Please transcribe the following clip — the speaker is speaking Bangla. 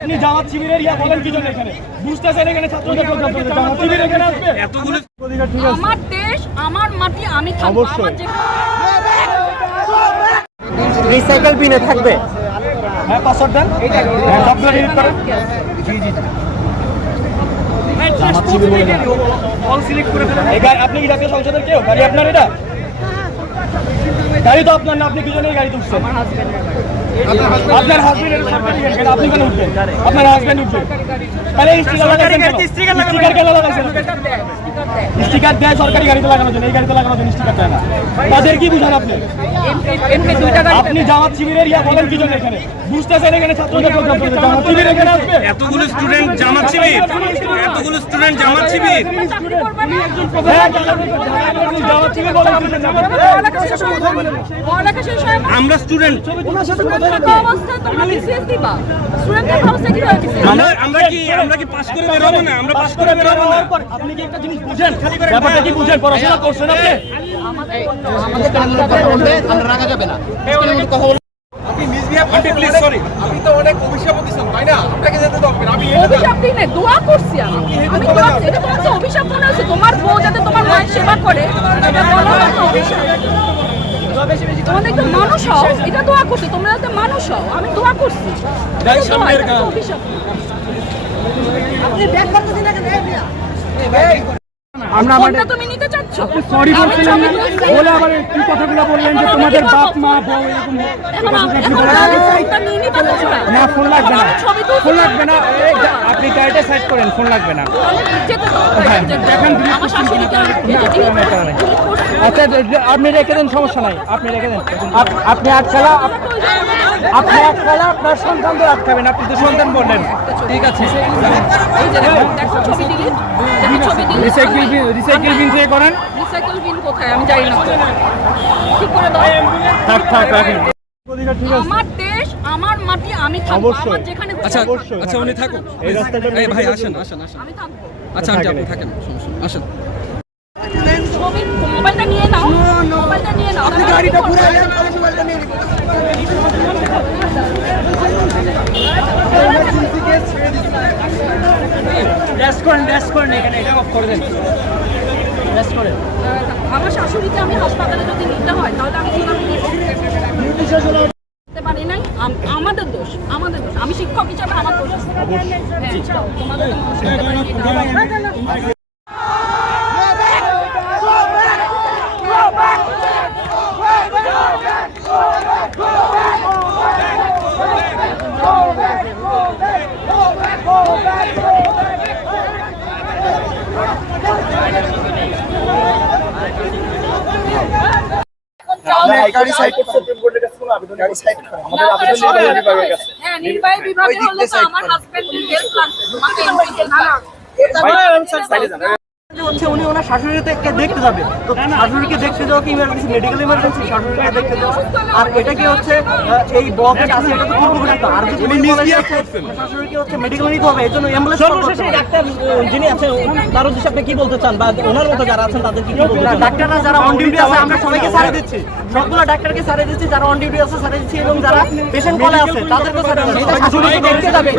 আপনি জামাত শিবিরের বলেন কি জন্য এখানে বুঝতেছেন এখানে ছাত্রদের প্রোগ্রাম করতে জামাত শিবির এখানে আসবে এতগুলো অধিকার ঠিক আছে আমার দেশ আমার মাটি আমি থাকবো আমার রিসাইকেল বিনে থাকবে হ্যাঁ পাসওয়ার্ড দেন হ্যাঁ সবগুলো ডিলিট করেন জি জি জামাত শিবির বলে অল সিলেক্ট করে ফেলেন এই গাড়ি আপনি কি জাতীয় সংসদের কেউ গাড়ি আপনার এটা গাড়ি তো আপনার না আপনি কি জন্য এই গাড়ি তুলছেন আপনার হাজবেন্ডের সরকারি গাড়ি আপনি কেন উঠবেন আপনার হাজবেন্ড উঠবে তাহলে স্টিকার কেন লাগাইছেন স্টিকার দেয় সরকারি গাড়িতে লাগানোর জন্য এই গাড়িতে লাগানোর জন্য স্টিকার দেয় না তাদের কি বুঝান আপনি আপনি জামাত শিবিরের বলেন কি জন্য এখানে বুঝতেছেন এখানে ছাত্রদের প্রোগ্রাম করতে জামাত শিবির এখানে আসবে এতগুলো স্টুডেন্ট জামাত শিবির জামাত শিবির বলেন আমরা স্টুডেন্ট আমরা কি পাস করে বেরোবো না আমরা পাস করে বেরোবো না আপনি কি একটা জিনিস বুঝেন ব্যাপারটা কি বুঝেন পড়াশোনা করছেন আপনি রাখা যাবে না আপনি মিসবিহেভ করতে প্লিজ সরি আপনি তো অনেক অভিশাপ দিয়েছেন তাই না আপনাকে যেতে দাও আমি অভিশাপ দিই না দোয়া করছি আমি দোয়া এটা তোমার কাছে অভিশাপ মনে হচ্ছে তোমার বউ যাতে তোমার মায়ের সেবা করে এটা বলা হচ্ছে অভিশাপ তোমাদের একটা মানুষ হও এটা দোয়া করছি তোমরা যাতে মানুষ হও আমি দোয়া করছি অভিশাপ আপনি ব্যাক করতে দিন না আমরা কোনটা তুমি নিতে চাচ্ছ সরি বলছিলেন না বলে আবার কি কথাগুলো বললেন যে তোমাদের বাপ মা বউ এরকম না ফোন লাগবে না ফোন লাগবে না আপনি গাড়িটা সাইড করেন ফোন লাগবে না দেখেন আচ্ছা আপনি রেখে দেন সমস্যা নাই আপনি রেখে দেন আপনি আটকালা আপনার সন্তানদের আটকাবেন আপনি তো সন্তান বললেন ঠিক আছে রিসাইকেল বিন থেকে করেন রিসাইকেল বিন কোথায় আমি জানি না ঠিক করে দাও থাক রাখেন আমার দেশ আমার মাটি আমি থাকবো আমার যেখানে আচ্ছা উনি থাকুক এই রাস্তাটা এই ভাই আসেন আমি থাকবো আচ্ছা আপনি থাকেন সমস্যা আসেন ছবি মোবাইলটা নিয়ে নাও মোবাইলটা নিয়ে নাও আপনি গাড়িটা ঘুরালেন মোবাইলটা নিয়ে রেস্ট করেন এখানে এটা অফ করে দেন রেস্ট করেন আমার শাশুড়িকে আমি হাসপাতালে যদি নিতে হয় তাহলে আমি কিভাবে নিতে পারি নাই আমাদের দোষ আমি শিক্ষক হিসাবে আমার দোষ তোমাদের গাড়ি সাইড সুপ্রিম কোর্টের কাছে কোনো আবেদন গাড়ি সাইড করে আমাদের আবেদন নির্বাহী বিভাগের কাছে হ্যাঁ নির্বাহী বিভাগে হলে তো আমার হাজবেন্ডের হেল্প লাগবে তোমাকে হচ্ছে উনি ওনার শাশুড়িকে দেখতে যাবে তো শাশুড়িকে দেখতে যাওয়া কি ইমার্জেন্সি মেডিকেল ইমার্জেন্সি শাশুড়িকে দেখতে যাওয়া আর এটা কি হচ্ছে এই ব্লকেট আছে এটা তো পূর্বঘটিত আর যদি উনি বলেন শাশুড়িকে হচ্ছে মেডিকেল নিতে হবে এজন্য অ্যাম্বুলেন্স সর্বশেষ ডাক্তার যিনি আছেন তার উদ্দেশ্যে আপনি কি বলতে চান বা ওনার মতো যারা আছেন তাদের কি বলতে চান ডাক্তাররা যারা অন ডিউটি আছে আমরা সবাইকে ছাড়ে দিচ্ছি সবগুলো ডাক্তারকে ছাড়ে দিচ্ছি যারা অন ডিউটি আছে ছাড়ে দিচ্ছি এবং যারা পেশেন্ট কলে আছে তাদেরকে ছাড়ে দিচ্ছি শাশুড়িকে দেখতে যাবে